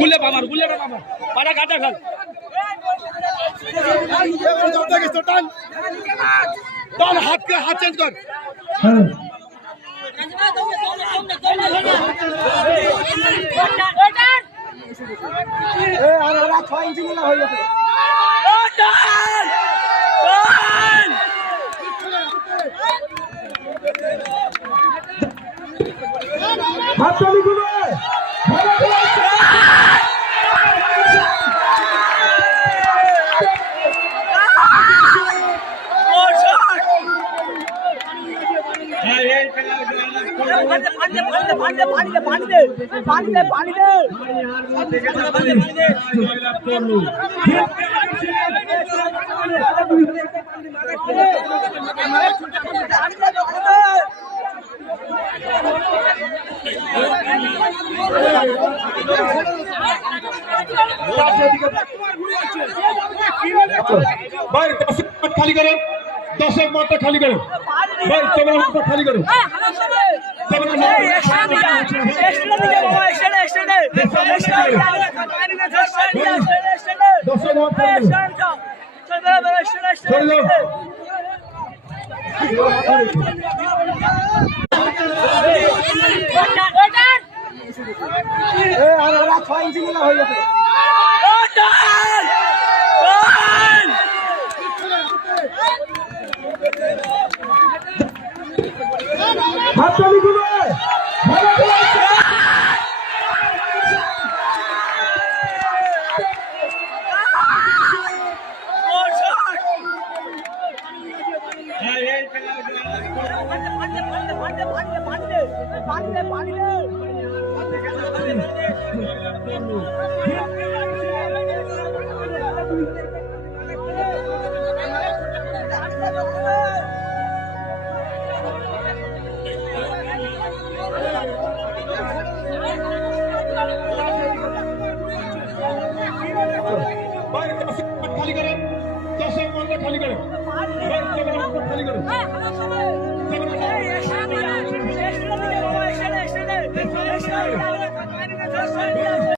গুলে বাবার পাড়া কাটা খাল টান হাত চেঞ্জ কর আর 6 ইঞ্চি নিলে হয়ে যাবে হাততালি গুলো भाई 10 मिनट खाली करो 10 मिनट खाली करो भाई 14 मिनट खाली करो হাততালি গুলো खाली करो 10 मिनट खाली करो भाई 14 मिनट खाली करो